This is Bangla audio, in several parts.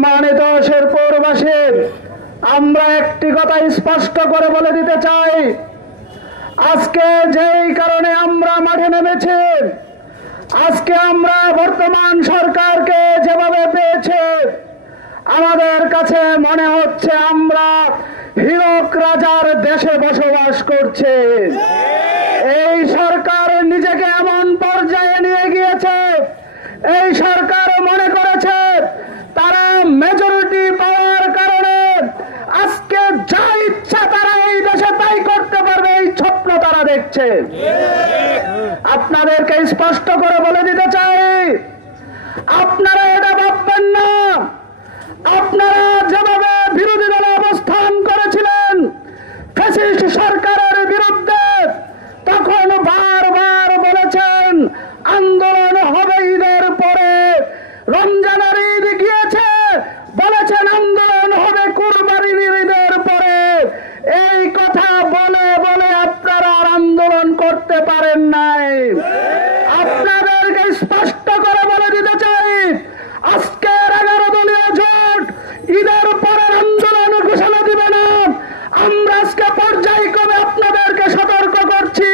সম্মানিত শেরপুরবাসী, আমরা একটি কথা স্পষ্ট করে বলে দিতে চাই, আজকে যেই কারণে আমরা মাঠে নেমেছি, আজকে আমরা বর্তমান সরকারকে যেভাবে পেয়েছি, আমাদের কাছে মনে হচ্ছে আমরা হীরক রাজার দেশে বসবাস করছি। এই সরকার নিজেকে এমন পর্যায়ে নিয়ে গিয়েছে, এই সরকার মনে করেছে তারা মেজরিটি পাওয়ার কারণে আজকে যা ইচ্ছা তারা এই দেশে তাই করতে পারবে, এই স্বপ্ন তারা দেখছে। আপনাদেরকে স্পষ্ট করে বলে দিতে চাই, আপনারা এটা ভাববেন না আপনারা যেভাবে বিরোধী দলে অবস্থান করেছিলেন ফ্যাসিস্ট সরকারের বিরুদ্ধে, তখন বারবার বলেছেন আন্দোলন হবে ঈদের পরে, রমজানের ঈদ গিয়েছে বলেছেন আন্দোলন হবে কুরবানির ঈদের পরে। এই কথা বলে বলে আপনারা আর আন্দোলন করতে পারেন নাই। আপনাদেরকে স্পষ্ট করে বলে দিতে চাই, আজকের 11 দলীয় জোট ঈদের পরের আন্দোলন ঘোষণা দিবে না। আমরা আজকে পর্যায়ক্রমে আপনাদেরকে সতর্ক করছি,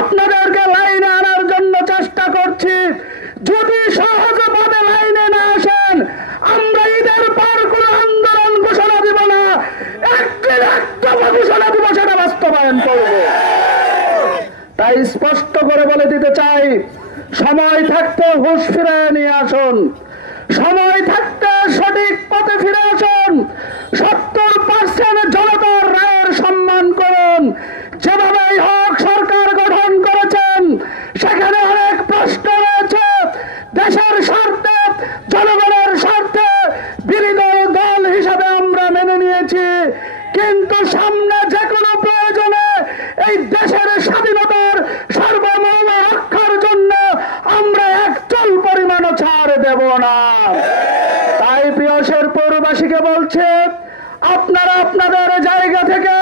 আপনাদেরকে লাইনে আনার জন্য চেষ্টা করছি। যদি সহজভাবে লাইনে না আসেন, আমরা ঈদের পর কোন আন্দোলন ঘোষণা দিব না, একদিন একটা ঘোষণা দিব, সেটা বাস্তবায়ন করব। তাই স্পষ্ট করে বলে দিতে চাই, সময় থাকতে হুঁশ ফিরে নিয়ে আসুন, সময় থাকতে সঠিক পথে ফিরে আসুন। 70% জনতার রায়ের সম্মান করুন। যেভাবেই হোক সরকার গঠন করেছেন, সেখানে অনেক প্রশ্ন রয়েছে। দেশের স্বার্থে, জনগণের স্বার্থে বিরোধী দল হিসেবে আমরা মেনে নিয়েছি, কিন্তু সামনে যে কোনো প্রয়োজনে এই দেশের স্বাধীনতার সার্বভৌম রক্ষার জন্য আমরা একচল পরিমাণও ছাড় দেব না। তাই প্রিয় শেরপুরবাসীকে বলছে, আপনারা আপনাদের জায়গা থেকে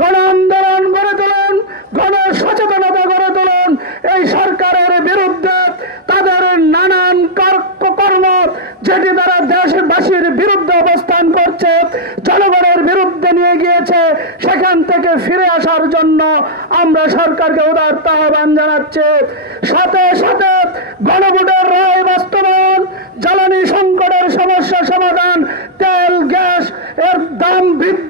গণ আন্দোলন গড়ে তুলুন, গণ সচেতনতা গড়ে তুলুন। এই সরকারের বিরুদ্ধে তাদের নানান কর্ম, যেটি তারা দেশবাসীর বিরুদ্ধে অবস্থান করছে, জনগণের বিরুদ্ধে নিয়ে গিয়েছে, সেখান থেকে ফিরে আসার জন্য আমরা সরকারকে উদারত আহ্বান জানাচ্ছি। সাথে সাথে গণভোটের রায় বাস্তবায়ন, জ্বালানি সংকটের সমস্যা সমাধান, তেল গ্যাস এর দাম বৃদ্ধি